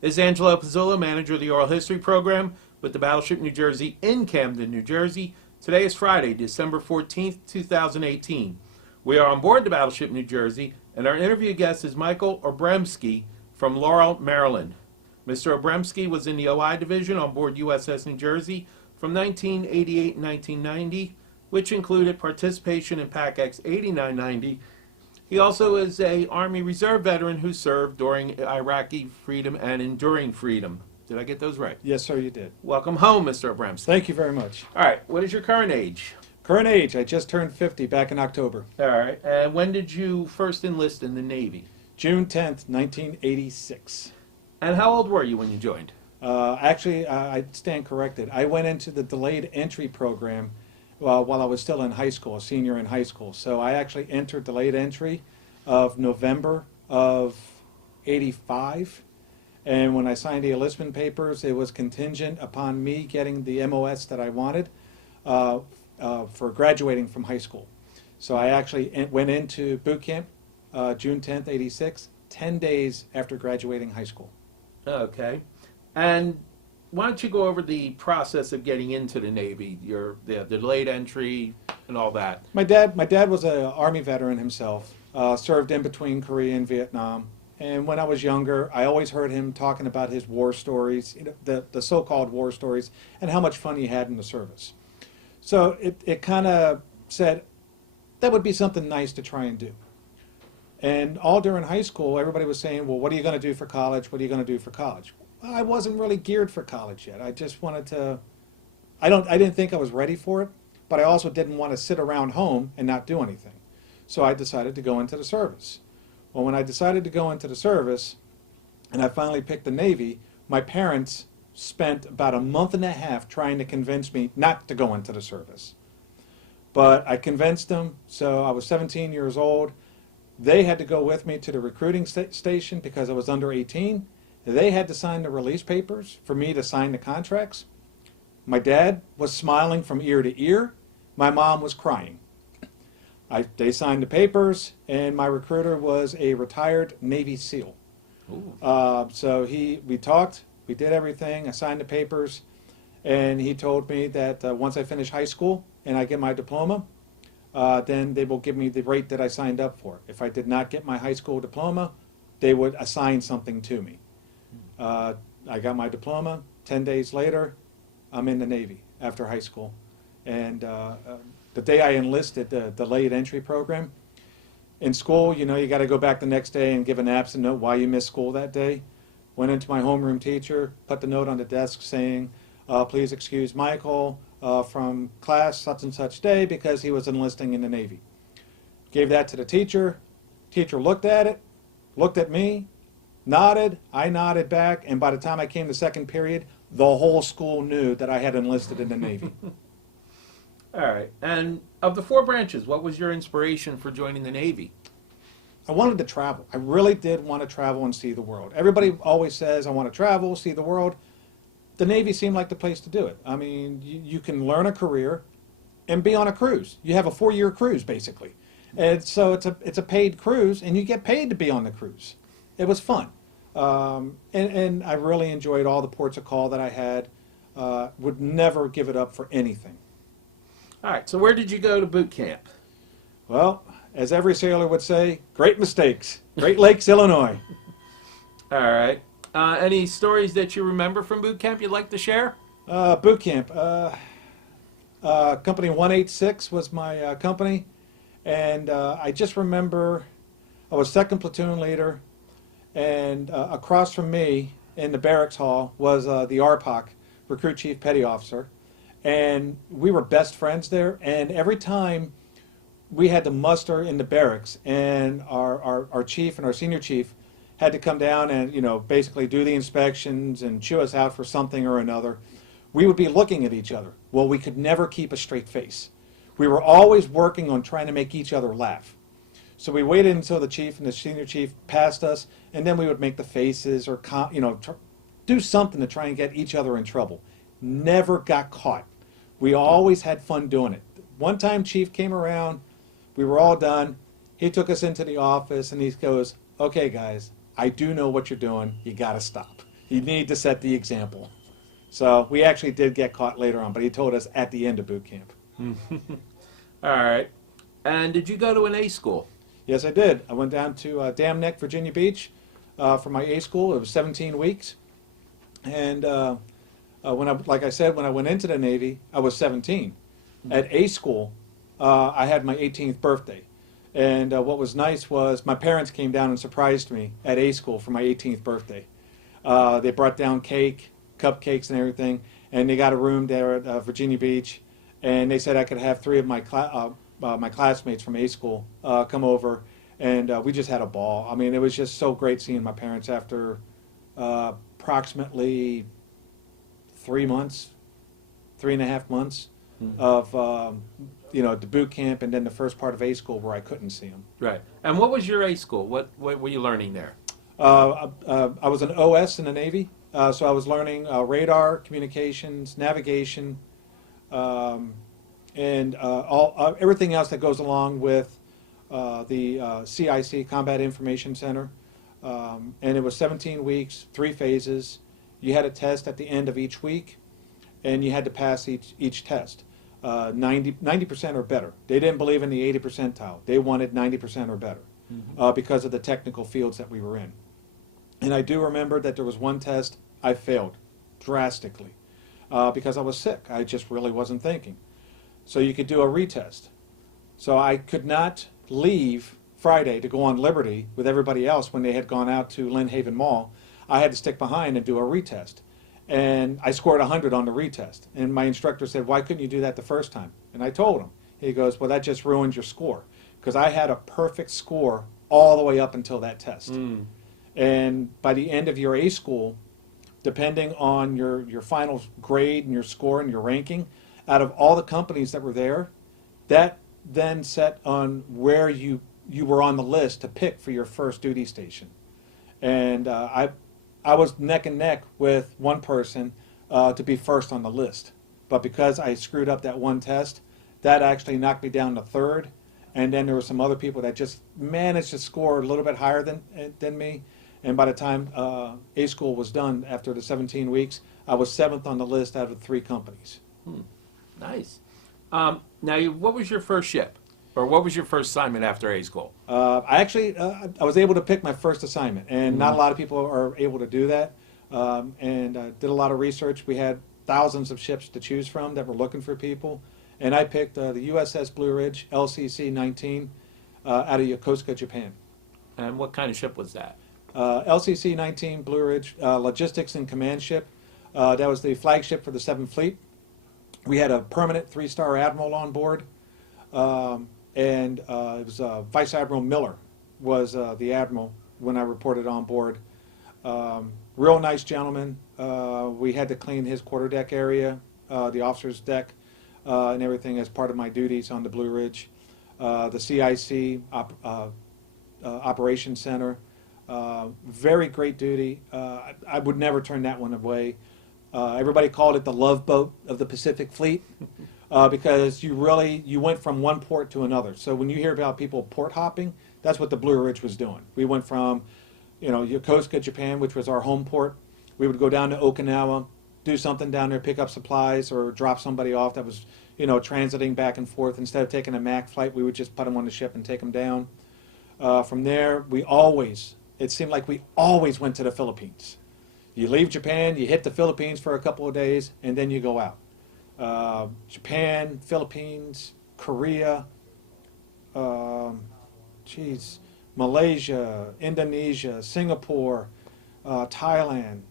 This is Angelo Pizzolo, manager of the Oral History Program with the Battleship New Jersey in Camden, New Jersey. Today is Friday, December 14th, 2018. We are on board the Battleship New Jersey, and our interview guest is Michael Obremski from Laurel, Maryland. Mr. Obremski was in the OI Division on board USS New Jersey from 1988 and 1990, which included participation in PAC-X 8990. He also is an Army Reserve veteran who served during Iraqi freedom and enduring freedom. Did I get those right? Yes, sir, you did. Welcome home, Mr. Obremski. Thank you very much. All right, what is your current age? Current age, I just turned 50 back in October. All right, and when did you first enlist in the Navy? June 10th, 1986. And how old were you when you joined? Actually, I stand corrected. I went into the delayed entry program while I was still in high school, a senior in high school. So I actually entered delayed entry of November of 85. And when I signed the enlistment papers, it was contingent upon me getting the MOS that I wanted for graduating from high school. So I actually went into boot camp June 10th, 86, 10 days after graduating high school. Okay. And why don't you go over the process of getting into the Navy, the delayed entry and all that? My dad was an Army veteran himself, served in between Korea and Vietnam. And when I was younger, I always heard him talking about his war stories, the so-called war stories, and how much fun he had in the service. So it kind of said, that would be something nice to try and do. And all during high school, everybody was saying, well, what are you going to do for college? What are you going to do for college? Well, I wasn't really geared for college yet. I just wanted to, I didn't think I was ready for it, but I also didn't want to sit around home and not do anything. So I decided to go into the service. Well, when I decided to go into the service, and I finally picked the Navy, my parents spent about a month and a half trying to convince me not to go into the service. But I convinced them, so I was 17 years old. They had to go with me to the recruiting station because I was under 18. They had to sign the release papers for me to sign the contracts. My dad was smiling from ear to ear. My mom was crying. They signed the papers, and my recruiter was a retired Navy SEAL. So we talked, we did everything, I signed the papers, and he told me that once I finish high school and I get my diploma, then they will give me the rate that I signed up for. If I did not get my high school diploma, they would assign something to me. I got my diploma. 10 days later, I'm in the Navy after high school. And the day I enlisted, the delayed entry program, in school, you know, you got to go back the next day and give an absent note why you missed school that day. Went into my homeroom teacher, put the note on the desk saying, please excuse Michael from class such and such day because he was enlisting in the Navy. Gave that to the teacher. Teacher looked at it, looked at me, nodded, I nodded back, and by the time I came to second period, the whole school knew that I had enlisted in the Navy. All right. And of the four branches, what was your inspiration for joining the Navy? I wanted to travel. I really did want to travel and see the world. Everybody always says, I want to travel, see the world. The Navy seemed like the place to do it. I mean, you can learn a career and be on a cruise. You have a 4-year cruise, basically. And so it's a paid cruise, and you get paid to be on the cruise. It was fun. And I really enjoyed all the ports of call that I had. Would never give it up for anything. All right, so where did you go to boot camp? Well, as every sailor would say, great mistakes. Great Lakes, Illinois. All right. Any stories that you remember from boot camp you'd like to share? Boot camp. Company 186 was my company. And I just remember I was second platoon leader. And across from me in the barracks hall was the RPOC, Recruit Chief Petty Officer. And we were best friends there. And every time we had to muster in the barracks, and our chief and our senior chief had to come down and, you know, basically do the inspections and chew us out for something or another, we would be looking at each other. Well, we could never keep a straight face. We were always working on trying to make each other laugh. So we waited until the chief and the senior chief passed us, and then we would make the faces or, you know, do something to try and get each other in trouble. Never got caught. We always had fun doing it. One time chief came around, we were all done. He took us into the office and he goes, okay guys, I do know what you're doing. You got to stop. You need to set the example. So we actually did get caught later on, but he told us at the end of boot camp. All right. And did you go to an A school? Yes, I did. I went down to Dam Neck, Virginia Beach for my A school. It was 17 weeks. And like I said, when I went into the Navy, I was 17. At A school, I had my 18th birthday. And what was nice was my parents came down and surprised me at A school for my 18th birthday. They brought down cake, cupcakes and everything, and they got a room there at Virginia Beach. And they said I could have 3 of my classmates from A school come over, and we just had a ball. I mean, it was just so great seeing my parents after approximately 3 months, 3.5 months of the boot camp, and then the first part of A school where I couldn't see them. Right. And what was your A school? What were you learning there? I was an OS in the Navy, so I was learning radar, communications, navigation, and everything else that goes along with the CIC, Combat Information Center. And it was 17 weeks, 3 phases. You had a test at the end of each week, and you had to pass each test. 90% or better. They didn't believe in the 80 percentile. They wanted 90% or better because of the technical fields that we were in. And I do remember that there was one test I failed drastically because I was sick. I just really wasn't thinking. So you could do a retest. So I could not leave Friday to go on Liberty with everybody else when they had gone out to Lynn Haven Mall. I had to stick behind and do a retest. And I scored 100 on the retest. And my instructor said, why couldn't you do that the first time? And I told him. He goes, well, that just ruins your score. Because I had a perfect score all the way up until that test. And by the end of your A school, depending on your final grade and your score and your ranking, out of all the companies that were there, that then set on where you were on the list to pick for your first duty station. And I was neck and neck with one person to be first on the list. But because I screwed up that one test, that actually knocked me down to 3rd. And then there were some other people that just managed to score a little bit higher than me. And by the time A school was done, after the 17 weeks, I was 7th on the list out of 3 companies. Nice. Now, what was your first ship? Or what was your first assignment after A school? I was able to pick my first assignment, and not a lot of people are able to do that. And did a lot of research. We had thousands of ships to choose from that were looking for people, and I picked the USS Blue Ridge LCC 19 out of Yokosuka, Japan. And what kind of ship was that? LCC 19 Blue Ridge, logistics and command ship. That was the flagship for the 7th Fleet. We had a permanent 3-star admiral on board. And it was Vice Admiral Miller was the admiral when I reported on board. Real nice gentleman. We had to clean his quarterdeck area, the officer's deck, and everything as part of my duties on the Blue Ridge. The CIC Operations Center, very great duty. I would never turn that one away. Everybody called it the love boat of the Pacific Fleet. Because you went from one port to another. So when you hear about people port hopping, that's what the Blue Ridge was doing. We went from, Yokosuka, Japan, which was our home port. We would go down to Okinawa, do something down there, pick up supplies, or drop somebody off that was, transiting back and forth. Instead of taking a MAC flight, we would just put them on the ship and take them down. From there, it seemed like we always went to the Philippines. You leave Japan, you hit the Philippines for a couple of days, and then you go out. Japan, Philippines, Korea, Malaysia, Indonesia, Singapore, Thailand.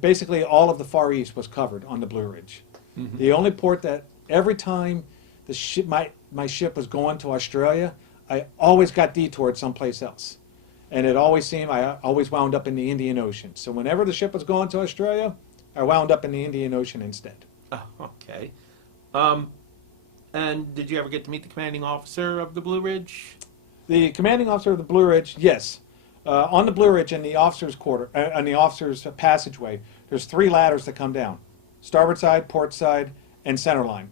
Basically, all of the Far East was covered on the Blue Ridge. The only port that every time my ship was going to Australia, I always got detoured someplace else. And it always seemed I always wound up in the Indian Ocean. So whenever the ship was going to Australia, I wound up in the Indian Ocean instead. Oh, okay. And did you ever get to meet the commanding officer of the Blue Ridge? The commanding officer of the Blue Ridge, yes. On the Blue Ridge in the officer's on the officer's passageway, there's 3 ladders that come down: starboard side, port side, and center line.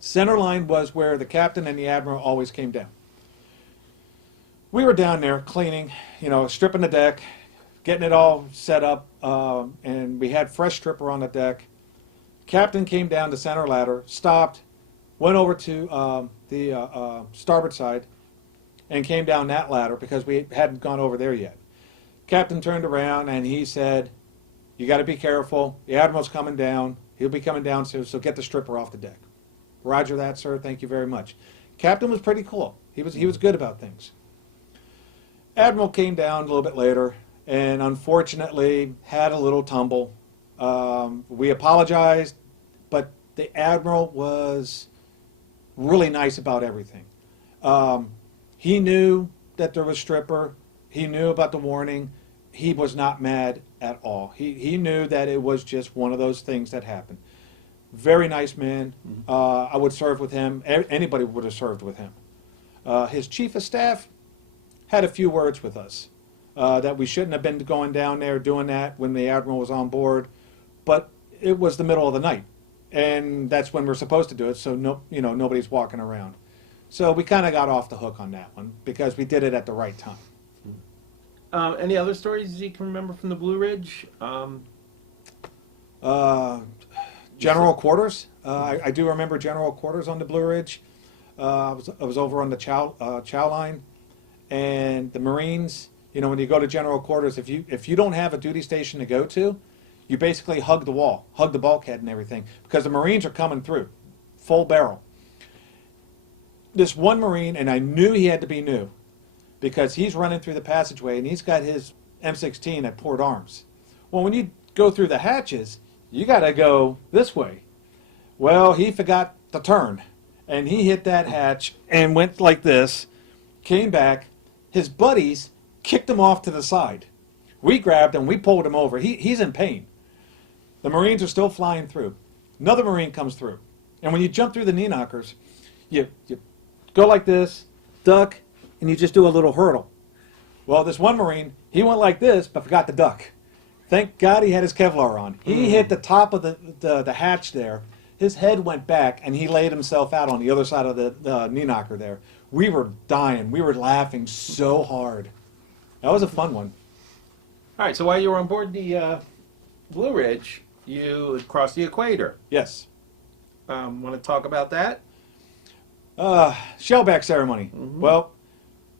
Center line was where the captain and the admiral always came down. We were down there cleaning, stripping the deck, getting it all set up, and we had fresh stripper on the deck. Captain came down the center ladder, stopped, went over to the starboard side, and came down that ladder because we hadn't gone over there yet. Captain turned around and he said, "You got to be careful. The admiral's coming down. He'll be coming down soon, so get the stripper off the deck." "Roger that, sir. Thank you very much." Captain was pretty cool. He was good about things. Admiral came down a little bit later and unfortunately had a little tumble. We apologized, but the admiral was really nice about everything. He knew that there was stripper. He knew about the warning. He was not mad at all. He knew that it was just one of those things that happened. Very nice man. I would serve with him. Anybody would have served with him. His chief of staff had a few words with us that we shouldn't have been going down there doing that when the admiral was on board, but it was the middle of the night, and that's when we're supposed to do it. So nobody's walking around. So we kind of got off the hook on that one because we did it at the right time. Any other stories you can remember from the Blue Ridge? General quarters. I do remember general quarters on the Blue Ridge. I was over on the chow line, and the Marines. When you go to general quarters, if you don't have a duty station to go to, you basically hug the wall, hug the bulkhead and everything, because the Marines are coming through, full barrel. This one Marine, and I knew he had to be new, because he's running through the passageway and he's got his M16 at port arms. Well, when you go through the hatches, you got to go this way. Well, he forgot to turn, and he hit that hatch and went like this, came back. His buddies kicked him off to the side. We grabbed him, we pulled him over. He's in pain. The Marines are still flying through. Another Marine comes through. And when you jump through the knee knockers, you go like this, duck, and you just do a little hurdle. Well, this one Marine, he went like this, but forgot to duck. Thank God he had his Kevlar on. He hit the top of the hatch there. His head went back, and he laid himself out on the other side of the knee knocker there. We were dying. We were laughing so hard. That was a fun one. All right, so while you were on board the Blue Ridge, you crossed the equator. Yes. Want to talk about that? Shellback ceremony. Well,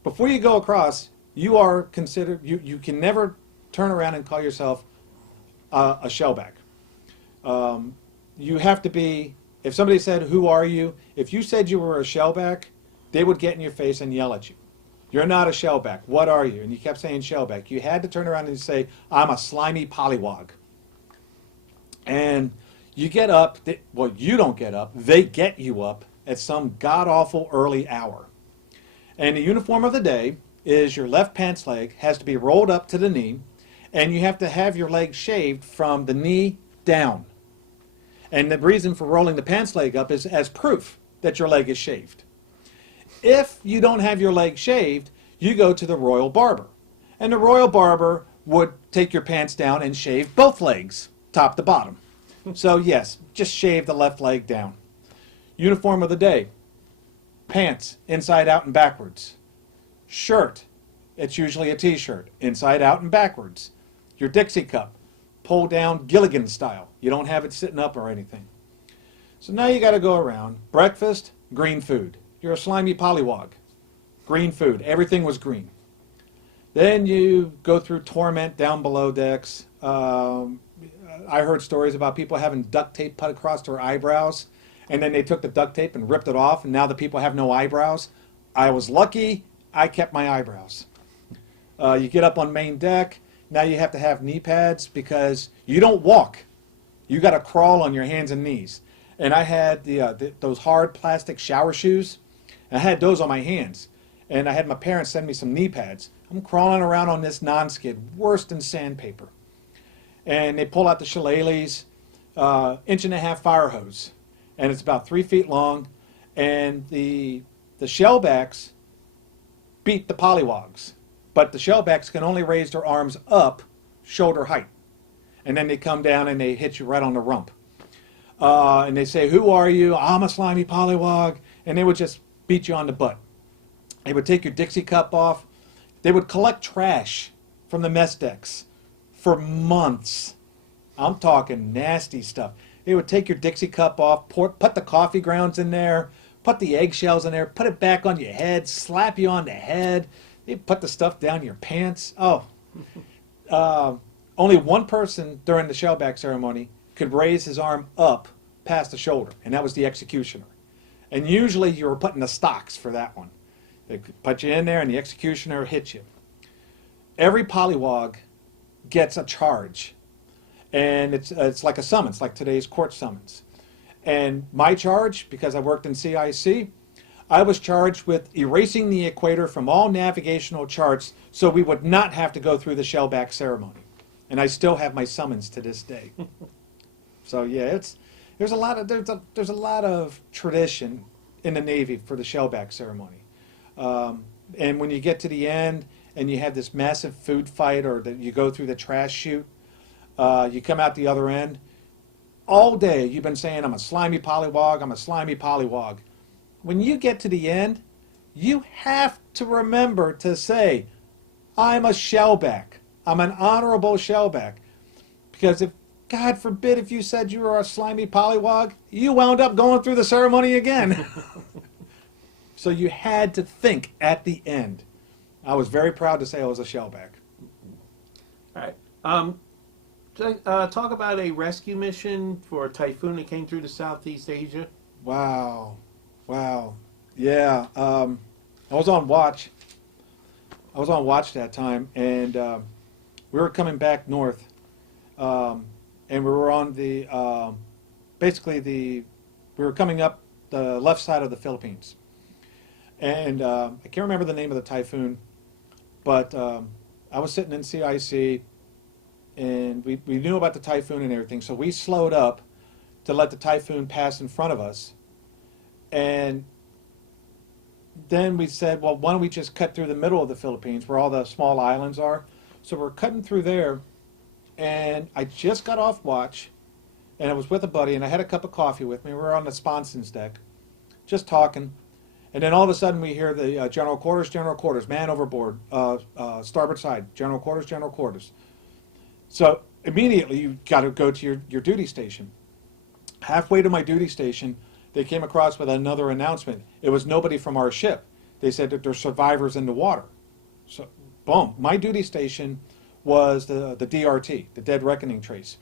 before you go across, you are considered, you can never turn around and call yourself a shellback. You have to be, if somebody said, "Who are you?" If you said you were a shellback, they would get in your face and yell at you. "You're not a shellback. What are you?" And you kept saying shellback. You had to turn around and say, "I'm a slimy pollywog." And you get up, well, you don't get up, they get you up at some god-awful early hour. And the uniform of the day is your left pants leg has to be rolled up to the knee, and you have to have your leg shaved from the knee down. And the reason for rolling the pants leg up is as proof that your leg is shaved. If you don't have your leg shaved, you go to the royal barber. And the royal barber would take your pants down and shave both legs, top to bottom. So yes, just shave the left leg down. Uniform of the day: pants, inside out and backwards. Shirt, it's usually a t-shirt, inside out and backwards. Your Dixie cup, pull down Gilligan style. You don't have it sitting up or anything. So now you got to go around. Breakfast, green food. You're a slimy pollywog. Green food. Everything was green. Then you go through torment down below decks. I heard stories about people having duct tape put across their eyebrows, and then they took the duct tape and ripped it off, and now the people have no eyebrows. I was lucky. I kept my eyebrows. You get up on main deck. Now you have to have knee pads because you don't walk. You got to crawl on your hands and knees. And I had those hard plastic shower shoes. I had those on my hands. And I had my parents send me some knee pads. I'm crawling around on this non-skid, worse than sandpaper. And they pull out the shillelaghs, 1.5 inch fire hose. And it's about 3 feet long. And the shellbacks beat the pollywogs. But the shellbacks can only raise their arms up shoulder height. And then they come down and they hit you right on the rump. And they say, "Who are you?" "I'm a slimy pollywog." And they would just beat you on the butt. They would take your Dixie cup off. They would collect trash from the mess decks for months. I'm talking nasty stuff. They would take your Dixie cup off, put the coffee grounds in there, put the eggshells in there, put it back on your head, slap you on the head. They put the stuff down your pants. Oh, only one person during the shellback ceremony could raise his arm up past the shoulder, and that was the executioner. And usually you were put in the stocks for that one. They could put you in there, and the executioner hit you. Every pollywog gets a charge, and it's like a summons, like today's court summons. And my charge, because I worked in CIC, I was charged with erasing the equator from all navigational charts so we would not have to go through the shellback ceremony. And I still have my summons to this day. So yeah, there's a lot of tradition in the Navy for the shellback ceremony. And when you get to the end and you have this massive food fight, or that you go through the trash chute, you come out the other end. All day you've been saying, I'm a slimy pollywog, I'm a slimy pollywog. When you get to the end, you have to remember to say, I'm a shellback. I'm an honorable shellback. Because if, God forbid, if you said you were a slimy pollywog, you wound up going through the ceremony again. So you had to think at the end. I was very proud to say I was a shellback. All right. Talk about a rescue mission for a typhoon that came through to Southeast Asia. Wow. Yeah. I was on watch. I was on watch that time, and we were coming back north, and we were on the we were coming up the left side of the Philippines, and I can't remember the name of the typhoon, but I was sitting in CIC, and we knew about the typhoon and everything, so we slowed up to let the typhoon pass in front of us, and then we said, well, why don't we just cut through the middle of the Philippines where all the small islands are? So we're cutting through there, and I just got off watch, and I was with a buddy, and I had a cup of coffee with me. We were on the sponson's deck, just talking, and then all of a sudden we hear the general quarters, man overboard, starboard side, general quarters. So immediately you got to go to your duty station. Halfway to my duty station, they came across with another announcement. It was nobody from our ship. They said that there's survivors in the water. So, boom. My duty station was the DRT, the Dead Reckoning Trace.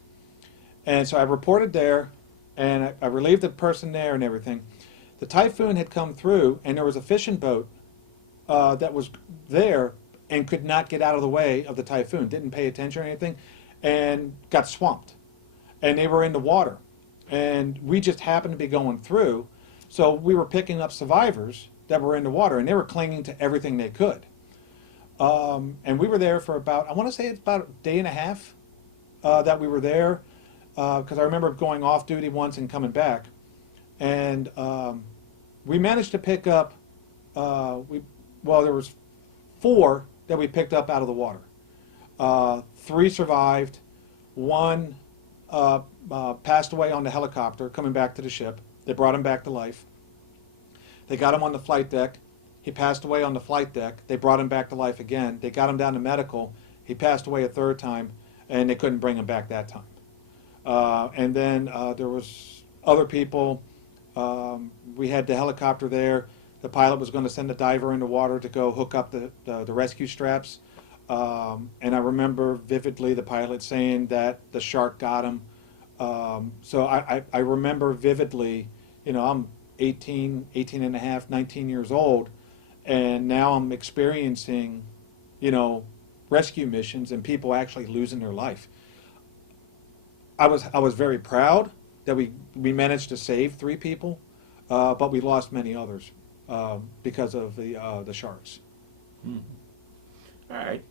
And so I reported there, and I relieved the person there and everything. The typhoon had come through, and there was a fishing boat that was there and could not get out of the way of the typhoon, didn't pay attention or anything, and got swamped. And they were in the water. And we just happened to be going through, so we were picking up survivors that were in the water, and they were clinging to everything they could. And we were there for about, I want to say it's about a day and a half that we were there, because I remember going off duty once and coming back. And we managed to pick up, there was 4 that we picked up out of the water. 3 survived, 1 passed away on the helicopter coming back to the ship. They brought him back to life. They got him on the flight deck. He passed away on the flight deck. They brought him back to life again. They got him down to medical. He passed away a 3rd time, and they couldn't bring him back that time. And then there was other people. We had the helicopter there. The pilot was going to send a diver in the water to go hook up the rescue straps. And I remember vividly the pilot saying that the shark got him. So I remember vividly, I'm 18 and a half, 19 years old, and now I'm experiencing, rescue missions and people actually losing their life. I was very proud that we managed to save 3 people, but we lost many others because of the sharks. Hmm. All right.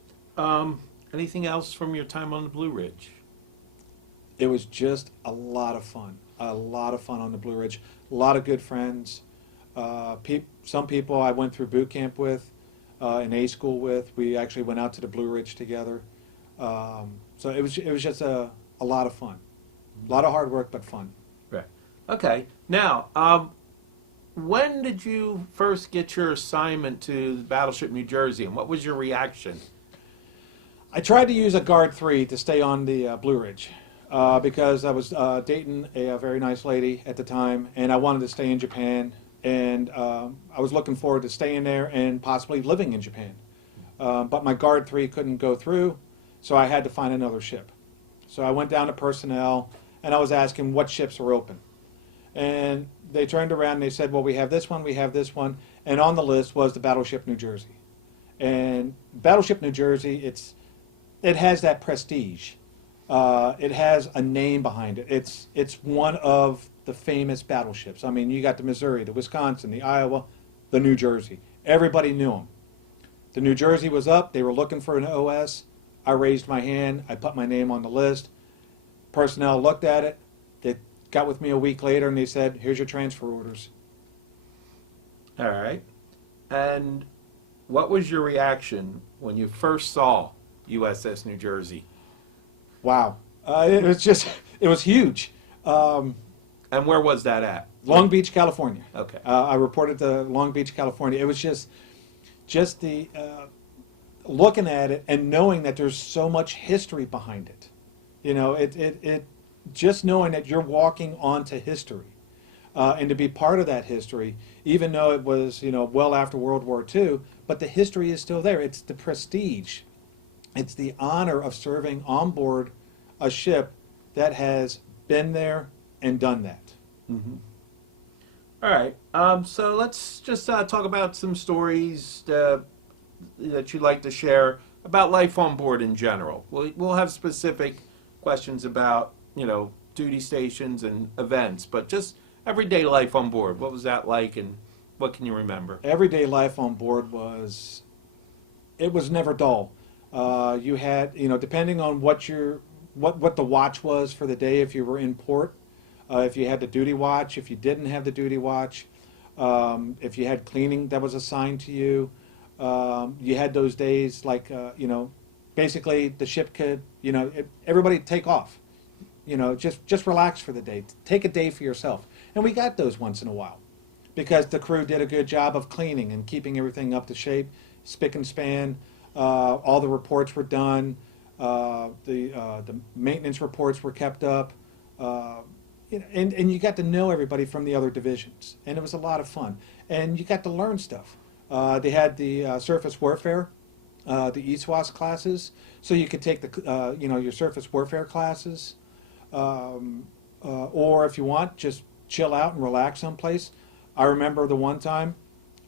Anything else from your time on the Blue Ridge? It was just a lot of fun. A lot of fun on the Blue Ridge. A lot of good friends. Some people I went through boot camp with, in A school with. We actually went out to the Blue Ridge together. So it was just a lot of fun. A lot of hard work, but fun. Right. Okay. Now, when did you first get your assignment to Battleship New Jersey, and what was your reaction? I tried to use a guard 3 to stay on the Blue Ridge because I was dating a very nice lady at the time, and I wanted to stay in Japan, and I was looking forward to staying there and possibly living in Japan. But my guard 3 couldn't go through, so I had to find another ship. So I went down to personnel, and I was asking what ships are open. And they turned around and they said, well, we have this one, we have this one, and on the list was the Battleship New Jersey. And Battleship New Jersey, it has that prestige. It has a name behind it. It's one of the famous battleships. I mean, you got the Missouri, the Wisconsin, the Iowa, the New Jersey. Everybody knew them. The New Jersey was up. They were looking for an OS. I raised my hand. I put my name on the list. Personnel looked at it. They got with me a week later and they said, here's your transfer orders. All right. And what was your reaction when you first saw USS New Jersey? Wow. It was huge. And where was that at? Long Beach, California. Okay. I reported to Long Beach, California. It was just the looking at it and knowing that there's so much history behind it. You know, it just knowing that you're walking onto history, and to be part of that history, even though it was, you know, well after World War II, but the history is still there. It's the prestige. It's the honor of serving on board a ship that has been there and done that. Mm-hmm. All right. So let's just talk about some stories that you'd like to share about life on board in general. We'll have specific questions about, you know, duty stations and events, but just everyday life on board. What was that like, and what can you remember? Everyday life on board was never dull. You had, you know, depending on what the watch was for the day, if you were in port, if you had the duty watch, if you didn't have the duty watch, if you had cleaning that was assigned to you, you had those days like, you know, basically the ship could, you know, everybody take off, you know, just relax for the day, take a day for yourself. And we got those once in a while because the crew did a good job of cleaning and keeping everything up to shape, spick and span. All the reports were done. The maintenance reports were kept up. You know, and you got to know everybody from the other divisions, and it was a lot of fun. And you got to learn stuff. They had the surface warfare, the ESWAS classes, so you could take the you know, your surface warfare classes, or if you want, just chill out and relax someplace. I remember the one time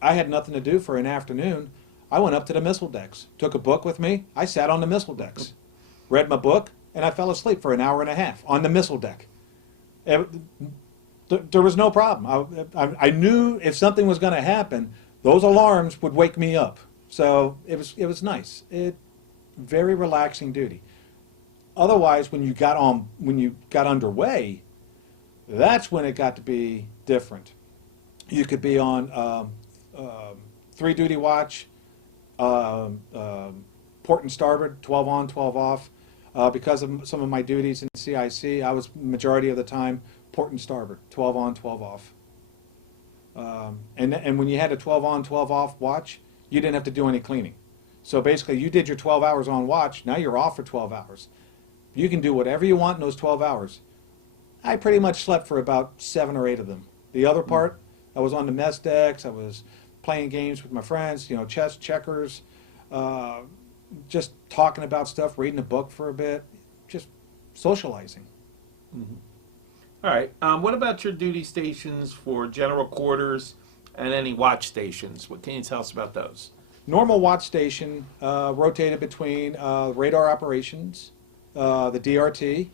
I had nothing to do for an afternoon. I went up to the missile decks, took a book with me. I sat on the missile decks, read my book, and I fell asleep for an hour and a half on the missile deck. There was no problem. I knew if something was going to happen, those alarms would wake me up. So it was nice. Very relaxing duty. Otherwise, when you got underway, that's when it got to be different. You could be on 3 duty watch, port and starboard, 12 on, 12 off. Because of some of my duties in CIC, I was majority of the time port and starboard, 12 on, 12 off. And when you had a 12 on, 12 off watch, you didn't have to do any cleaning. So basically, you did your 12 hours on watch, now you're off for 12 hours. You can do whatever you want in those 12 hours. I pretty much slept for about 7 or 8 of them. The other part, I was on the mess decks, I was playing games with my friends, you know, chess, checkers, just talking about stuff, reading a book for a bit, just socializing. Mm-hmm. All right. What about your duty stations for general quarters and any watch stations? What can you tell us about those? Normal watch station rotated between radar operations, the DRT,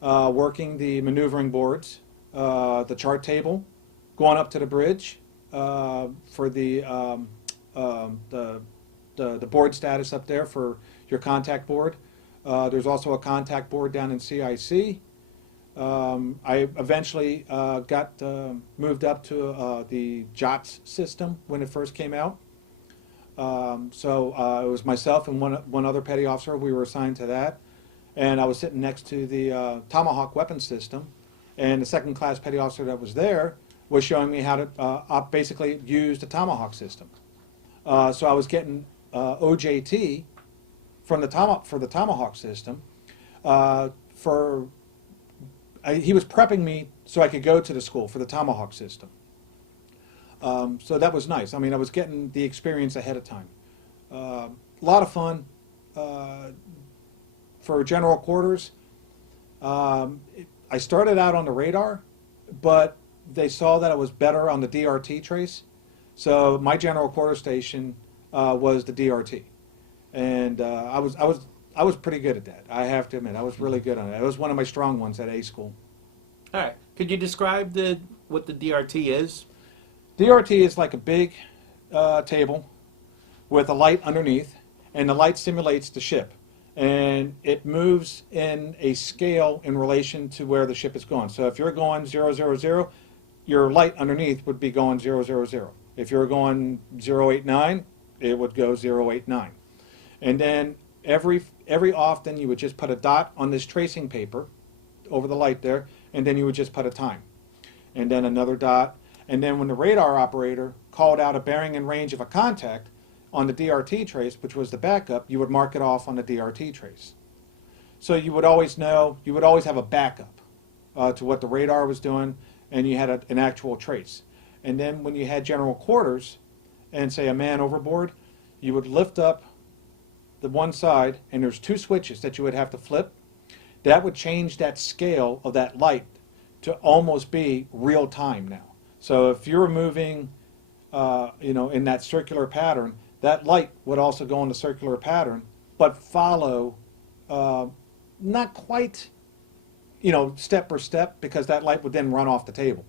working the maneuvering boards, the chart table, going up to the bridge for the board status up there for your contact board. There's also a contact board down in CIC. I eventually got moved up to the JOTS system when it first came out. So it was myself and one other petty officer. We were assigned to that. And I was sitting next to the Tomahawk weapon system. And the second class petty officer that was there was showing me how to basically use the Tomahawk system. So I was getting OJT from for the Tomahawk system. He was prepping me so I could go to the school for the Tomahawk system. So that was nice. I mean, I was getting the experience ahead of time. A lot of fun. For general quarters, I started out on the radar, but they saw that I was better on the DRT trace. So my general quarter station was the DRT, and I was pretty good at that. I have to admit, I was really good on it. It was one of my strong ones at A school. All right. Could you describe what the DRT is? DRT is like a big table with a light underneath, and the light simulates the ship. And it moves in a scale in relation to where the ship is going. So if you're going 000, your light underneath would be going 000. If you're going 089, it would go 089. And then every often you would just put a dot on this tracing paper over the light there, and then you would just put a time. And then another dot. And then when the radar operator called out a bearing and range of a contact on the DRT trace, which was the backup, you would mark it off on the DRT trace. So you would always know, you would always have a backup to what the radar was doing, and you had an actual trace. And then when you had general quarters and say a man overboard, you would lift up the one side, and there's two switches that you would have to flip. That would change that scale of that light to almost be real time now. So if you're moving, in that circular pattern, that light would also go in the circular pattern, but follow not quite, step per step, because that light would then run off the table.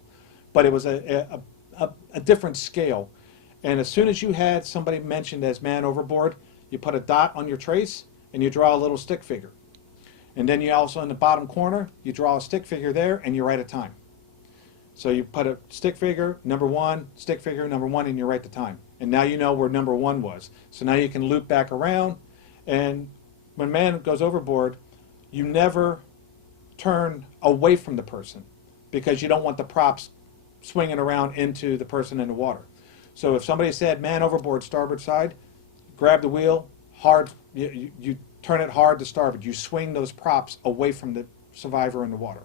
But it was a different scale. And as soon as you had somebody mentioned as man overboard, you put a dot on your trace and you draw a little stick figure. And then you also in the bottom corner, you draw a stick figure there and you write a time. So you put a stick figure, number one, stick figure, number one, and you write the time. And now you know where number one was. So now you can loop back around. And when man goes overboard, you never turn away from the person because you don't want the props swinging around into the person in the water. So if somebody said man overboard starboard side, grab the wheel hard, you turn it hard to starboard. You swing those props away from the survivor in the water.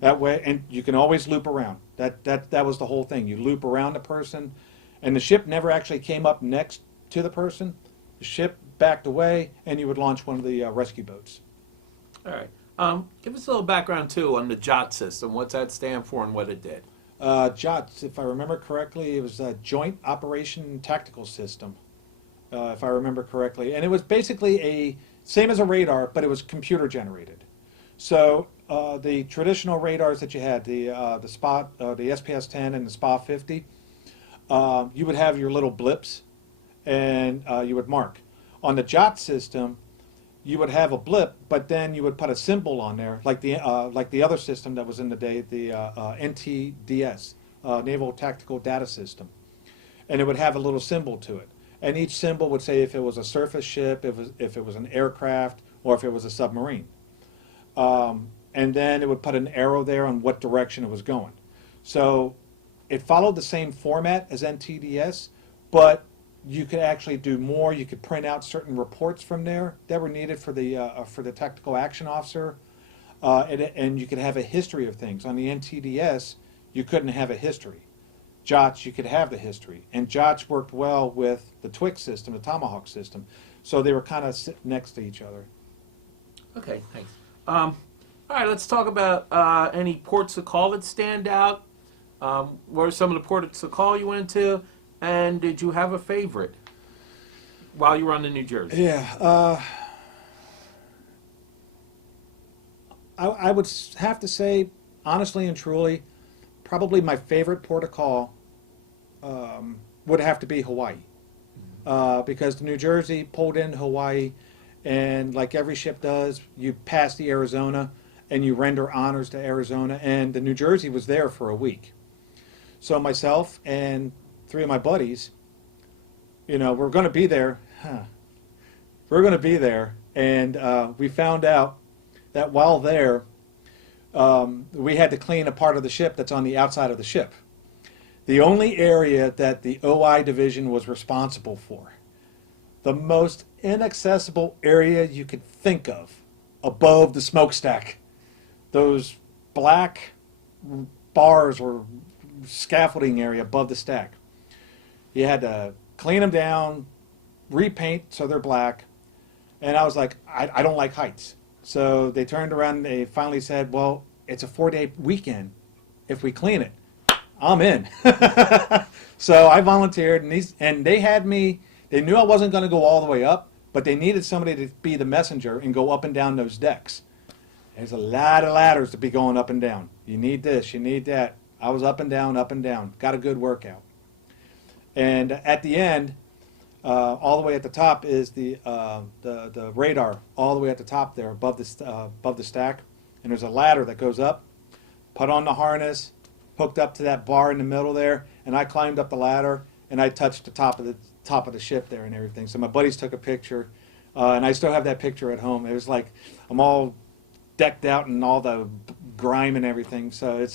That way, and you can always loop around. That was the whole thing. You loop around the person, and the ship never actually came up next to the person. The ship backed away, and you would launch one of the rescue boats. All right. Give us a little background, too, on the JOT system. What's that stand for and what it did? JOT, if I remember correctly, it was a Joint Operation Tactical System, if I remember correctly. And it was basically same as a radar, but it was computer generated. So the traditional radars that you had, the SPS-10 and the SPA-50, you would have your little blips, and you would mark. On the JOT system, you would have a blip, but then you would put a symbol on there, like the other system that was in the day, the NTDS, Naval Tactical Data System, and it would have a little symbol to it. And each symbol would say if it was a surface ship, if it was an aircraft, or if it was a submarine. And then it would put an arrow there on what direction it was going. So it followed the same format as NTDS, but you could actually do more. You could print out certain reports from there that were needed for the tactical action officer, and you could have a history of things. On the NTDS, you couldn't have a history. JOTS, you could have the history, and JOTS worked well with the Twix system, the Tomahawk system, so they were kind of sitting next to each other. Okay, thanks. All right, let's talk about any ports of call that stand out. What are some of the ports of call you went to? And did you have a favorite while you were on the New Jersey? Yeah, I would have to say, honestly and truly, probably my favorite port of call would have to be Hawaii. Because the New Jersey pulled in Hawaii, and like every ship does, you pass the Arizona, and you render honors to Arizona, and the New Jersey was there for a week. So myself and three of my buddies, we're going to be there. We're going to be there, and we found out that while there, we had to clean a part of the ship that's on the outside of the ship. The only area that the OI division was responsible for. The most inaccessible area you could think of above the smokestack. Those black bars or scaffolding area above the stack. You had to clean them down, repaint so they're black. And I was like, I don't like heights. So they turned around and they finally said, well, it's a 4-day weekend. If we clean it, I'm in. So I volunteered, and they had me, they knew I wasn't going to go all the way up, but they needed somebody to be the messenger and go up and down those decks. There's a lot of ladders to be going up and down. You need this, you need that. I was up and down, got a good workout. And at the end, all the way at the top is the radar, all the way at the top there, above the stack. And there's a ladder that goes up. Put on the harness, hooked up to that bar in the middle there, and I climbed up the ladder and I touched the top of the ship there and everything. So my buddies took a picture, and I still have that picture at home. It was like I'm all decked out in all the grime and everything. So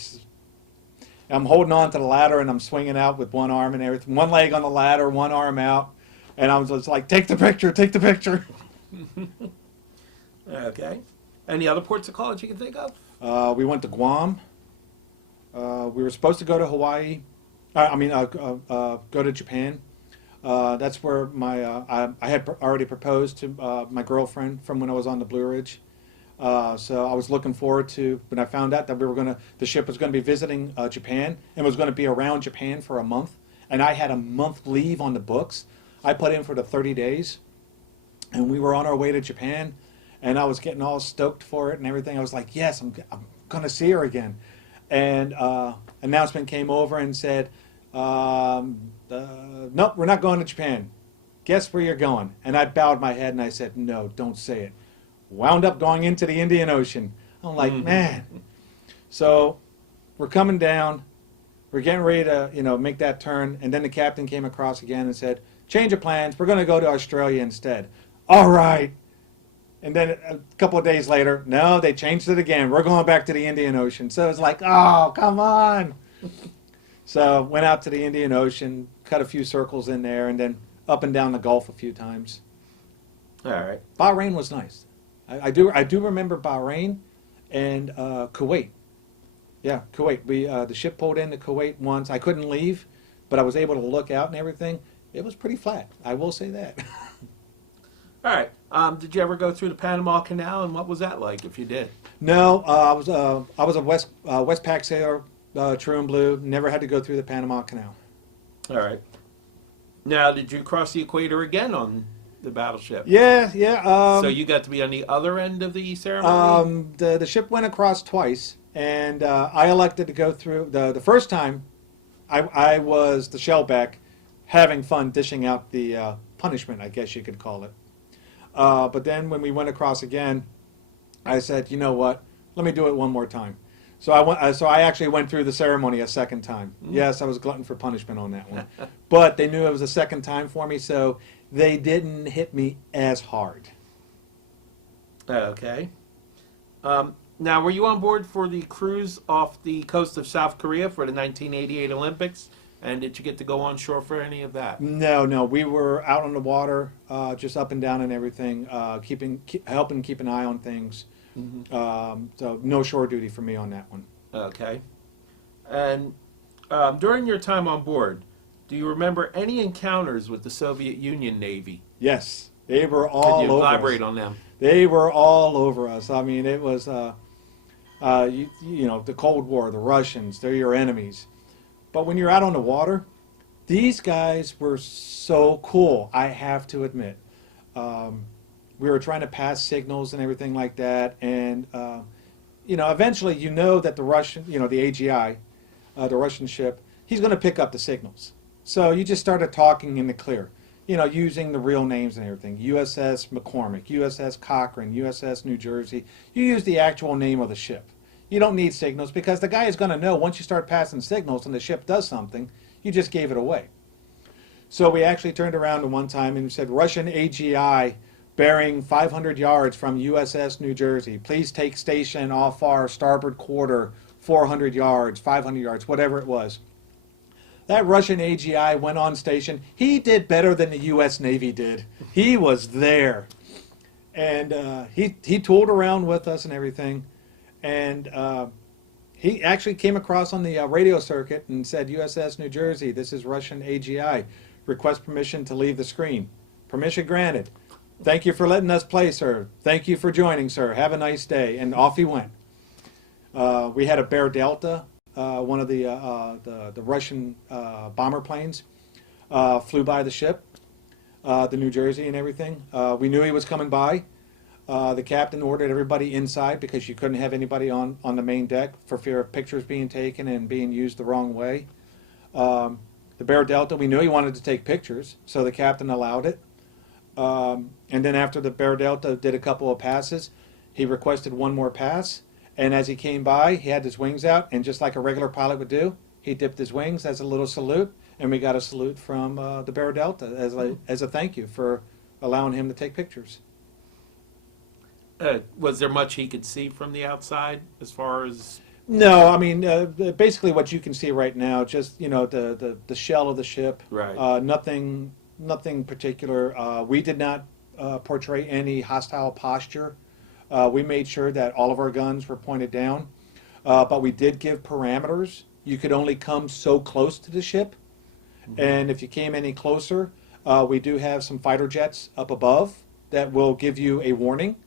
I'm holding on to the ladder and I'm swinging out with one arm and everything, one leg on the ladder, one arm out, and I was just like, take the picture, take the picture. Okay. Any other ports of call that you can think of? We went to Guam. We were supposed to go to Hawaii. Go to Japan. That's where I had already proposed to my girlfriend from when I was on the Blue Ridge. So I was looking forward to when I found out that the ship was going to be visiting Japan and was going to be around Japan for a month. And I had a month leave on the books. I put in for the 30 days, and we were on our way to Japan. And I was getting all stoked for it and everything. I was like, yes, I'm going to see her again. And announcement came over and said, nope, we're not going to Japan. Guess where you're going? And I bowed my head and I said, no, don't say it. Wound up going into the Indian Ocean. I'm like, man. So we're coming down. We're getting ready to, make that turn. And then the captain came across again and said, change of plans. We're going to go to Australia instead. All right. And then a couple of days later, no, they changed it again. We're going back to the Indian Ocean. So it's like, oh, come on. So went out to the Indian Ocean, cut a few circles in there, and then up and down the Gulf a few times. All right. Bahrain was nice. I do remember Bahrain and Kuwait. Yeah, Kuwait. The ship pulled into Kuwait once. I couldn't leave, but I was able to look out and everything. It was pretty flat. I will say that. All right. Did you ever go through the Panama Canal, and what was that like, if you did? No, I was a Westpac sailor, true and blue. Never had to go through the Panama Canal. All right. Now, did you cross the equator again on the battleship? Yeah. So you got to be on the other end of the ceremony? The ship went across twice, and I elected to go through. The first time, I was the shellback, having fun dishing out the punishment, I guess you could call it. But then when we went across again, I said, you know what? Let me do it one more time. So I actually went through the ceremony a second time. Yes, I was glutton for punishment on that one. But they knew it was a second time for me, so they didn't hit me as hard. Okay. Now, were you on board for the cruise off the coast of South Korea for the 1988 Olympics? And did you get to go on shore for any of that? No. We were out on the water, just up and down and everything, helping keep an eye on things. Mm-hmm. So no shore duty for me on that one. Okay. And during your time on board, do you remember any encounters with the Soviet Union Navy? Yes, they were all over us. Could you elaborate on them? They were all over us. I mean, it was, the Cold War, the Russians, they're your enemies. But when you're out on the water, these guys were so cool, I have to admit. We were trying to pass signals and everything like that. And, eventually that the Russian, the AGI, the Russian ship, he's going to pick up the signals. So you just started talking in the clear, using the real names and everything. USS McCormick, USS Cochrane, USS New Jersey. You use the actual name of the ship. You don't need signals because the guy is going to know once you start passing signals and the ship does something, you just gave it away. So we actually turned around at one time and said, Russian AGI bearing 500 yards from USS New Jersey. Please take station off our starboard quarter, 400 yards, 500 yards, whatever it was. That Russian AGI went on station. He did better than the U.S. Navy did. He was there. And he tooled around with us and everything. And he actually came across on the radio circuit and said, USS New Jersey, this is Russian AGI. Request permission to leave the screen. Permission granted. Thank you for letting us play, sir. Thank you for joining, sir. Have a nice day. And off he went. We had a Bear Delta, one of the Russian bomber planes, flew by the ship, the New Jersey and everything. We knew he was coming by. The captain ordered everybody inside because you couldn't have anybody on the main deck for fear of pictures being taken and being used the wrong way. The Bear Delta, we knew he wanted to take pictures, so the captain allowed it. And then after the Bear Delta did a couple of passes, he requested one more pass. And as he came by, he had his wings out, and just like a regular pilot would do, he dipped his wings as a little salute, and we got a salute from the Bear Delta as a thank you for allowing him to take pictures. Was there much he could see from the outside as far as... No, I mean, basically what you can see right now, just, the shell of the ship. Right. Nothing particular. We did not portray any hostile posture. We made sure that all of our guns were pointed down, but we did give parameters. You could only come so close to the ship, and if you came any closer, we do have some fighter jets up above that will give you a warning.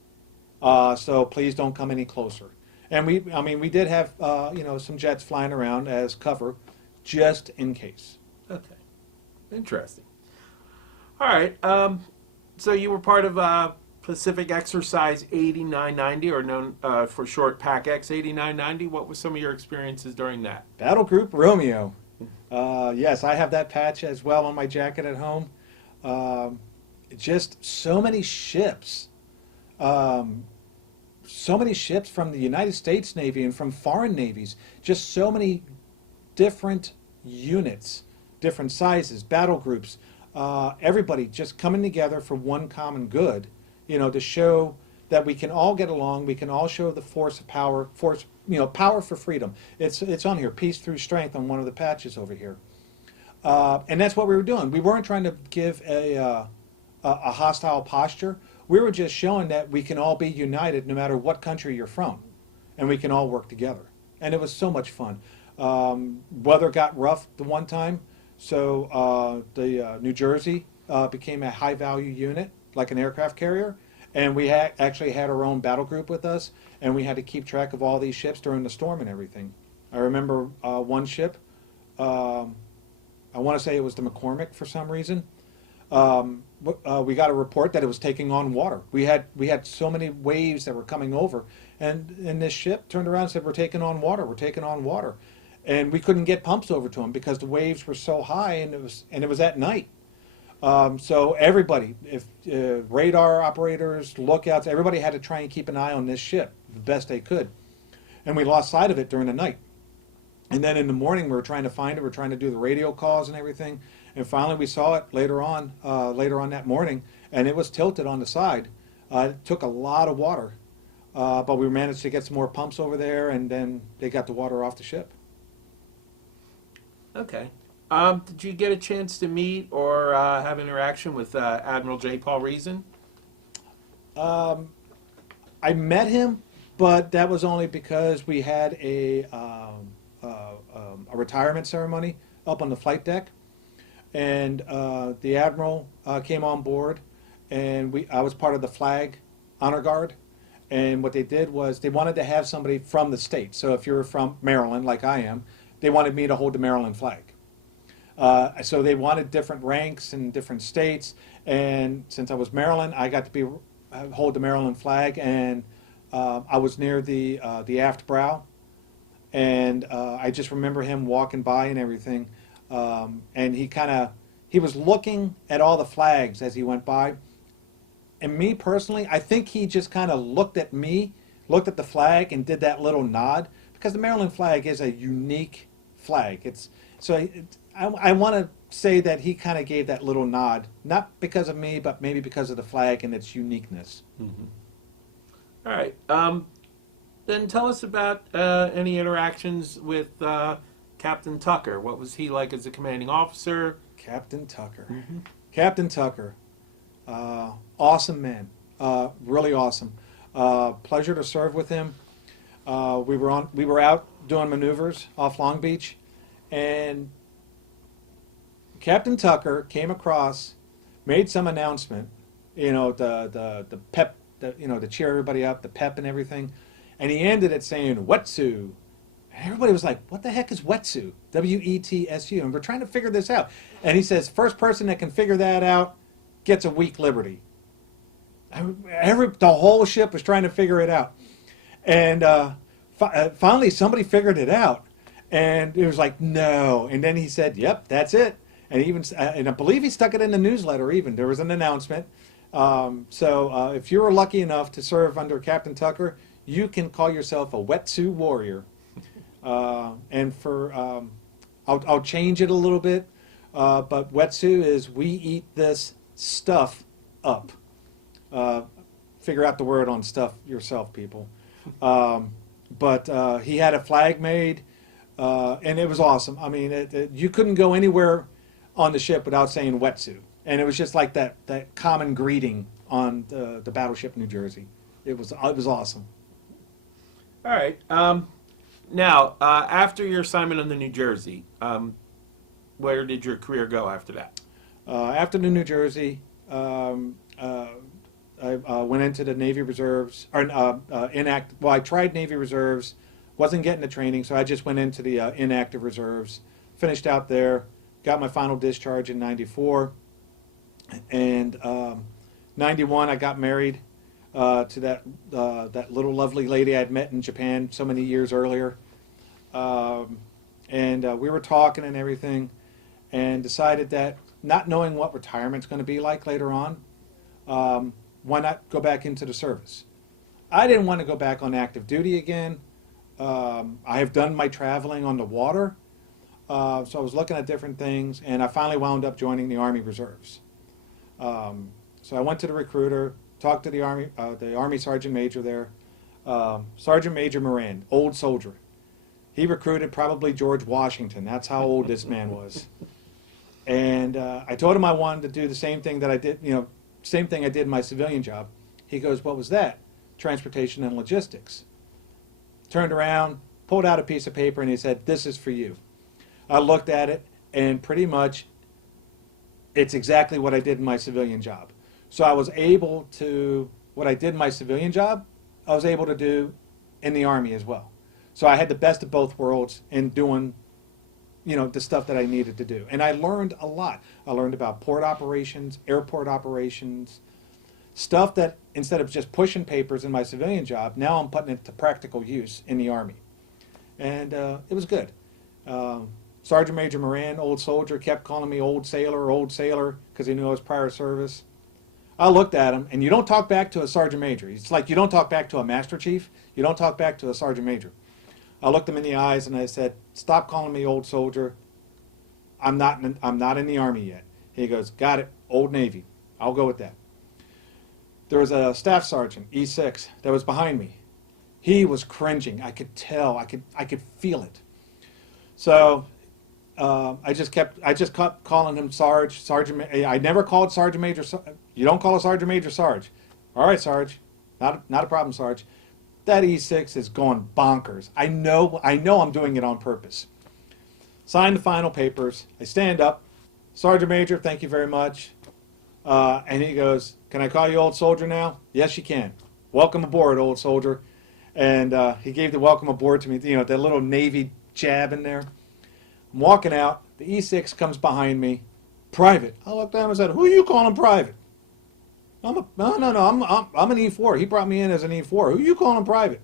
So please don't come any closer. And we did have some jets flying around as cover, just in case. Okay, interesting. All right. So you were part of Pacific Exercise 8990, or known for short PAC-X 8990. What were some of your experiences during that? Battle Group Romeo. Yes, I have that patch as well on my jacket at home. Just so many ships. So many ships from the United States Navy and from foreign navies. Just so many different units, different sizes, battle groups. Everybody just coming together for one common good, to show that we can all get along, we can all show the force of power, power for freedom. It's on here, peace through strength, on one of the patches over here. And that's what we were doing. We weren't trying to give a hostile posture. We were just showing that we can all be united no matter what country you're from, and we can all work together. And it was so much fun. Weather got rough the one time, so the New Jersey became a high-value unit, like an aircraft carrier, and we actually had our own battle group with us, and we had to keep track of all these ships during the storm and everything. I remember one ship, I want to say it was the McCormick for some reason. We got a report that it was taking on water. We had so many waves that were coming over, and this ship turned around and said, we're taking on water. And we couldn't get pumps over to them because the waves were so high, and it was at night. So everybody, if radar operators, lookouts, everybody had to try and keep an eye on this ship the best they could. And we lost sight of it during the night. And then in the morning, we were trying to find it. We were trying to do the radio calls and everything. And finally, we saw it later on that morning, and it was tilted on the side. It took a lot of water, but we managed to get some more pumps over there, and then they got the water off the ship. Okay. Did you get a chance to meet or have interaction with Admiral J. Paul Reason? I met him, but that was only because we had a retirement ceremony up on the flight deck, and the Admiral came on board, and I was part of the flag honor guard. And what they did was they wanted to have somebody from the state. So if you're from Maryland, like I am, they wanted me to hold the Maryland flag. So they wanted different ranks in different states, and since I was Maryland, I got to hold the Maryland flag, and I was near the aft brow, and I just remember him walking by and everything, and he was looking at all the flags as he went by, and me personally, I think he just kind of looked at me, looked at the flag, and did that little nod, because the Maryland flag is a unique flag. I want to say that he kind of gave that little nod, not because of me, but maybe because of the flag and its uniqueness. Mm-hmm. All right. Then tell us about any interactions with Captain Tucker. What was he like as a commanding officer? Captain Tucker. Mm-hmm. Captain Tucker. Awesome man. Really awesome. Pleasure to serve with him. We were out doing maneuvers off Long Beach, and Captain Tucker came across, made some announcement, the pep, to cheer everybody up, the pep and everything, and he ended it saying "Wetsu." And everybody was like, "What the heck is Wetsu?" Wetsu, and we're trying to figure this out. And he says, "First person that can figure that out gets a week liberty." The whole ship was trying to figure it out, and finally somebody figured it out, and it was like, no. And then he said, "Yep, that's it." And and I believe he stuck it in the newsletter. Even there was an announcement. So if you were lucky enough to serve under Captain Tucker, you can call yourself a Wetsu warrior. And for I'll change it a little bit, but Wetsu is we eat this stuff up. Figure out the word on stuff yourself, people. But he had a flag made, and it was awesome. I mean, you couldn't go anywhere on the ship without saying Wetsu. And it was just like that common greeting on the Battleship New Jersey. It was awesome. All right. Now, after your assignment on the New Jersey, where did your career go after that? After the New Jersey, I went into the Navy Reserves, or well, I tried Navy Reserves, wasn't getting the training, so I just went into the inactive reserves, finished out there, got my final discharge in '94, and '91 I got married to that little lovely lady I'd met in Japan so many years earlier, and we were talking and everything, and decided that not knowing what retirement's going to be like later on, why not go back into the service? I didn't want to go back on active duty again. I have done my traveling on the water, so I was looking at different things, and I finally wound up joining the Army Reserves. So I went to the recruiter, talked to the Army Sergeant Major there, Sergeant Major Moran, old soldier. He recruited probably George Washington. That's how old this man was. And I told him I wanted to do the same thing that I did, same thing I did in my civilian job. He goes, "What was that?" "Transportation and logistics." Turned around, pulled out a piece of paper, and he said, "This is for you." I looked at it, and pretty much it's exactly what I did in my civilian job. So I was able to, what I did in my civilian job, I was able to do in the Army as well. So I had the best of both worlds in doing, the stuff that I needed to do. And I learned a lot. I learned about port operations, airport operations, stuff that instead of just pushing papers in my civilian job, now I'm putting it to practical use in the Army. And it was good. Sergeant Major Moran, old soldier, kept calling me old sailor, because he knew I was prior service. I looked at him, and you don't talk back to a sergeant major. It's like you don't talk back to a master chief. You don't talk back to a sergeant major. I looked him in the eyes, and I said, "Stop calling me old soldier. I'm not in the Army yet." He goes, "Got it, Old Navy. I'll go with that." There was a staff sergeant, E6, that was behind me. He was cringing. I could tell. I could feel it. So I just kept calling him Sergeant. I never called Sergeant Major. You don't call a Sergeant Major Sarge. "All right, Sarge. Not a problem, Sarge." That E6 is going bonkers. I know I'm doing it on purpose. Sign the final papers. I stand up. "Sergeant Major, thank you very much." And he goes, "Can I call you old soldier now?" "Yes, you can. Welcome aboard, old soldier." And he gave the welcome aboard to me, that little Navy jab in there. I'm walking out. The E6 comes behind me. "Private." I looked down and said, "Who are you calling private?" I'm an E4. He brought me in as an E4. "Who are you calling private?"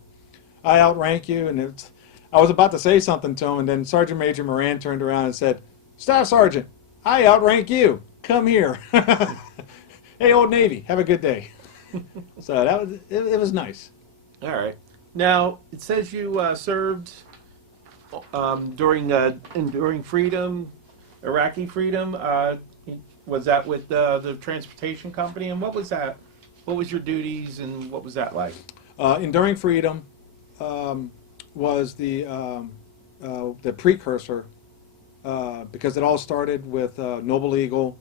"I outrank you." And I was about to say something to him, and then Sergeant Major Moran turned around and said, "Staff Sergeant, I outrank you. Come here." "Hey, Old Navy, have a good day." So it was nice. All right. Now, it says you served during freedom, Iraqi freedom. Was that with the transportation company? And what was that? What was your duties, and what was that like? Enduring Freedom was the the precursor, because it all started with Noble Eagle,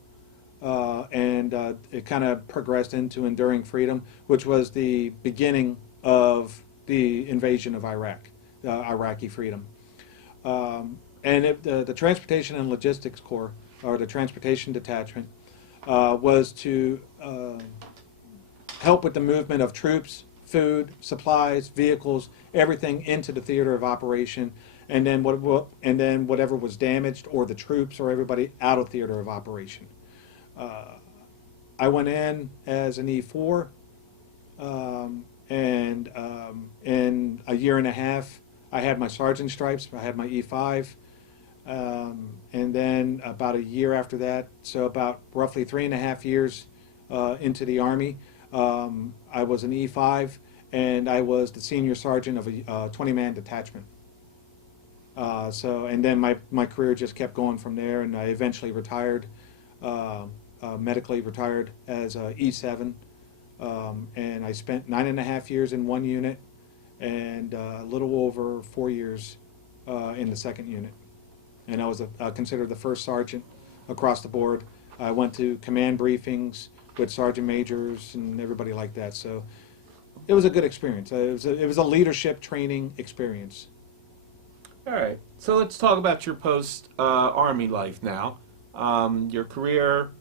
and it kind of progressed into Enduring Freedom, which was the beginning of the invasion of Iraq, Iraqi freedom. The Transportation and Logistics Corps, or the Transportation Detachment, was to help with the movement of troops, food, supplies, vehicles, everything into the theater of operation, and then whatever was damaged, or the troops or everybody, out of theater of operation. I went in as an E4, and in a year and a half, I had my sergeant stripes. I had my E5, and then about a year after that, so about roughly 3.5 years into the Army, I was an E5, and I was the senior sergeant of a 20-man detachment. And then my career just kept going from there, and I eventually retired, medically retired as a E7, and I spent 9.5 years in one unit, and a little over 4 years in the second unit. And I was considered the first sergeant across the board. I went to command briefings with sergeant majors and everybody like that. So it was a good experience. It was a leadership training experience. All right. So let's talk about your post-Army life now. Your career,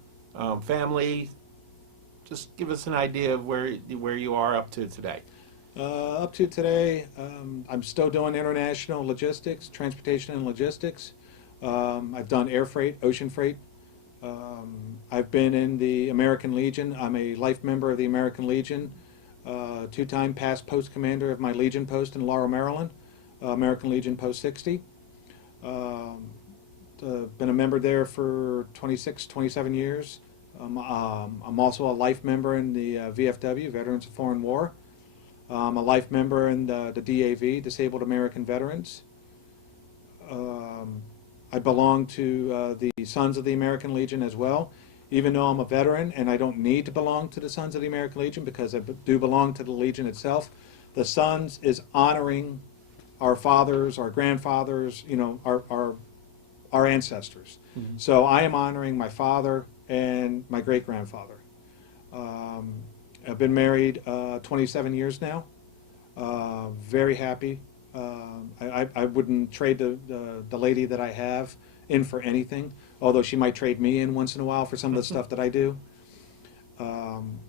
family. Just give us an idea of where you are up to today. Up to today, I'm still doing international logistics, transportation and logistics. I've done air freight, ocean freight. I've been in the American Legion. I'm a life member of the American Legion, two-time past post commander of my Legion post in Laurel, Maryland, American Legion Post 60. Been a member there for 26, 27 years. I'm also a life member in the VFW, Veterans of Foreign War. I'm a life member in the DAV, Disabled American Veterans. I belong to the Sons of the American Legion as well, even though I'm a veteran and I don't need to belong to the Sons of the American Legion because I do belong to the Legion itself. The Sons is honoring our fathers, our grandfathers, our ancestors. Mm-hmm. So I am honoring my father and my great-grandfather. I've been married 27 years now. Very happy. I wouldn't trade the lady that I have in for anything, although she might trade me in once in a while for some of the stuff that I do. I'm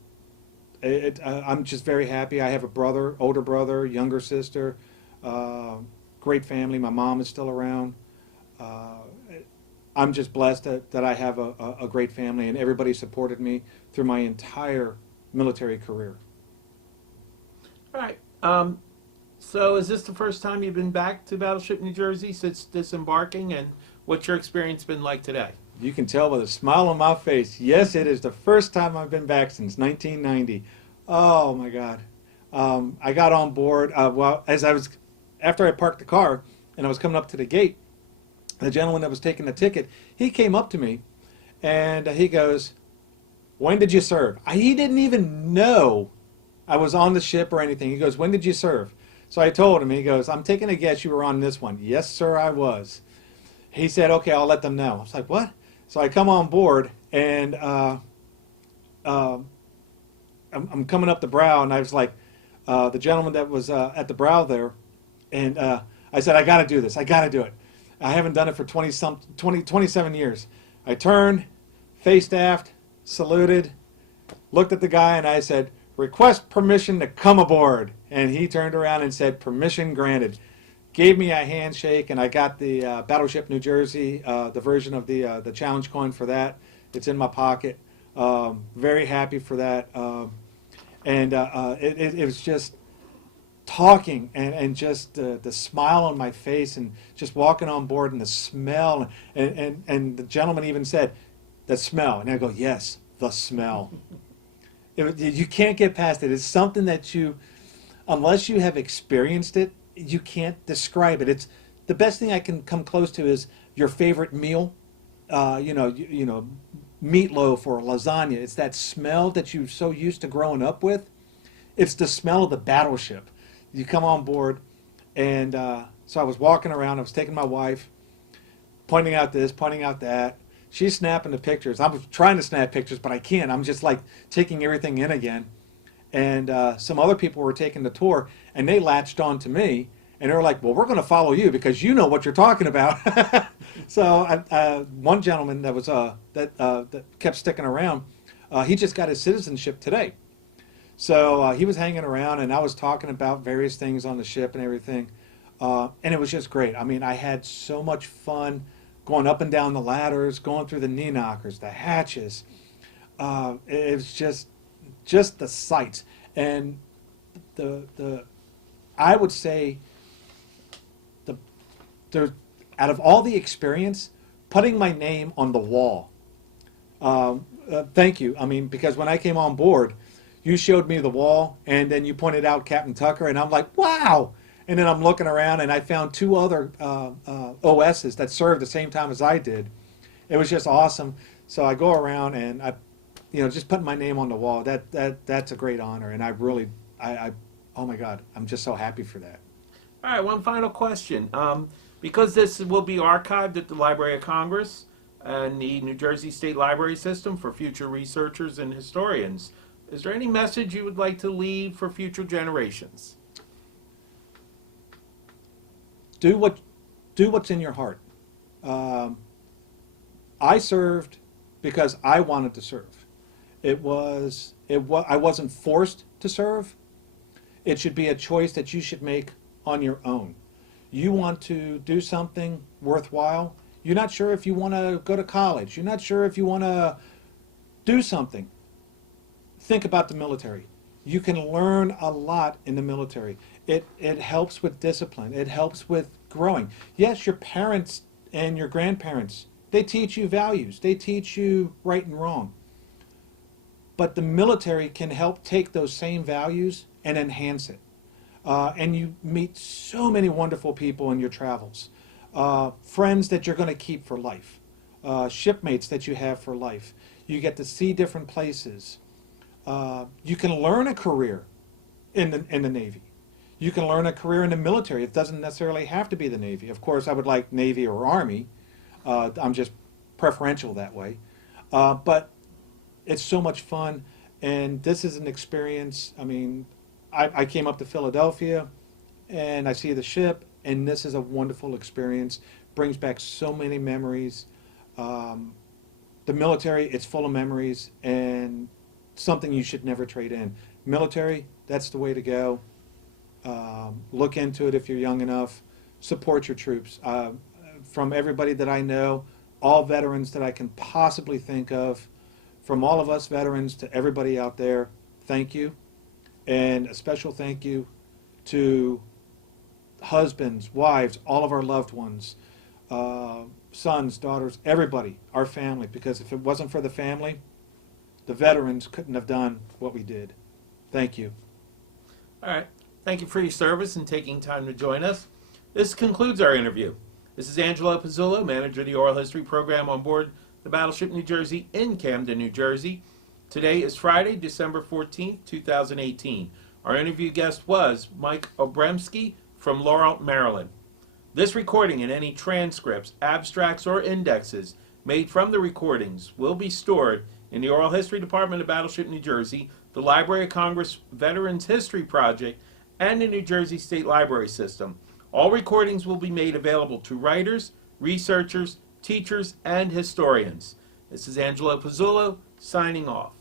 just very happy. I have a brother, older brother, younger sister, great family. My mom is still around. I'm just blessed that I have a great family, and everybody supported me through my entire military career. All right. So is this the first time you've been back to Battleship New Jersey since disembarking, and what's your experience been like today? You can tell by the smile on my face. Yes, it is the first time I've been back since 1990. Oh my God. I got on board, after I parked the car and I was coming up to the gate, the gentleman that was taking the ticket, he came up to me and he goes, "When did you serve?" He didn't even know I was on the ship or anything. He goes, "When did you serve?" So I told him. He goes, "I'm taking a guess you were on this one." "Yes, sir, I was." He said, "Okay, I'll let them know." I was like, "What?" So I come on board, and I'm coming up the brow, and I was like, the gentleman that was at the brow there, and I said, "I got to do this. I got to do it. I haven't done it for 27 years." I turned, faced aft, saluted, looked at the guy, and I said, "Request permission to come aboard." And he turned around and said, "Permission granted." Gave me a handshake, and I got the Battleship New Jersey, the version of the challenge coin for that. It's in my pocket. Very happy for that. It was just talking and just the smile on my face and just walking on board and the smell. And the gentleman even said, "The smell." And I go, "Yes, the smell." You can't get past it. It's something that unless you have experienced it, you can't describe it. It's the best thing I can come close to is your favorite meal, meatloaf or lasagna. It's that smell that you're so used to growing up with. It's the smell of the battleship. You come on board, and So I was walking around, I was taking my wife, pointing out this, pointing out that. She's snapping the pictures. I was trying to snap pictures, but I can't. I'm just like taking everything in again. And some other people were taking the tour, and they latched on to me, and they were like, well, we're going to follow you because you know what you're talking about. So one gentleman that kept sticking around, he just got his citizenship today. So he was hanging around, and I was talking about various things on the ship and everything. And it was just great. I mean, I had so much fun going up and down the ladders, going through the knee knockers, the hatches. It was just the sights. And I would say out of all the experience, putting my name on the wall. Thank you. I mean, because when I came on board, you showed me the wall, and then you pointed out Captain Tucker, and I'm like, wow. And then I'm looking around, and I found two other OSs that served the same time as I did. It was just awesome. So I go around, and just putting my name on the wall. That's a great honor, and oh my God, I'm just so happy for that. All right, one final question. Because this will be archived at the Library of Congress and the New Jersey State Library System for future researchers and historians, is there any message you would like to leave for future generations? Do what's in your heart. I served because I wanted to serve. I wasn't forced to serve. It should be a choice that you should make on your own. You want to do something worthwhile. You're not sure if you want to go to college. You're not sure if you want to do something. Think about the military. You can learn a lot in the military. It helps with discipline. It helps with growing. Yes, your parents and your grandparents, they teach you values. They teach you right and wrong. But the military can help take those same values and enhance it. And you meet so many wonderful people in your travels. Friends that you're going to keep for life. Shipmates that you have for life. You get to see different places. You can learn a career in the Navy. You can learn a career in the military. It doesn't necessarily have to be the Navy. Of course, I would like Navy or Army. I'm just preferential that way. But it's so much fun, and this is an experience. I mean, I came up to Philadelphia, and I see the ship, and this is a wonderful experience. Brings back so many memories. The military, it's full of memories, and something you should never trade in. Military, that's the way to go. Look into it if you're young enough. Support your troops. From everybody that I know, all veterans that I can possibly think of, from all of us veterans to everybody out there, thank you. And a special thank you to husbands, wives, all of our loved ones, sons, daughters, everybody, our family, because if it wasn't for the family, the veterans couldn't have done what we did. Thank you. All right. Thank you for your service and taking time to join us. This concludes our interview. This is Angelo Pizzullo, manager of the Oral History Program on board the Battleship New Jersey in Camden, New Jersey. Today is Friday, December 14th, 2018. Our interview guest was Mike Obremski from Laurel, Maryland. This recording and any transcripts, abstracts, or indexes made from the recordings will be stored in the Oral History Department of Battleship New Jersey, the Library of Congress Veterans History Project, and the New Jersey State Library System. All recordings will be made available to writers, researchers, teachers, and historians. This is Angelo Pizzullo signing off.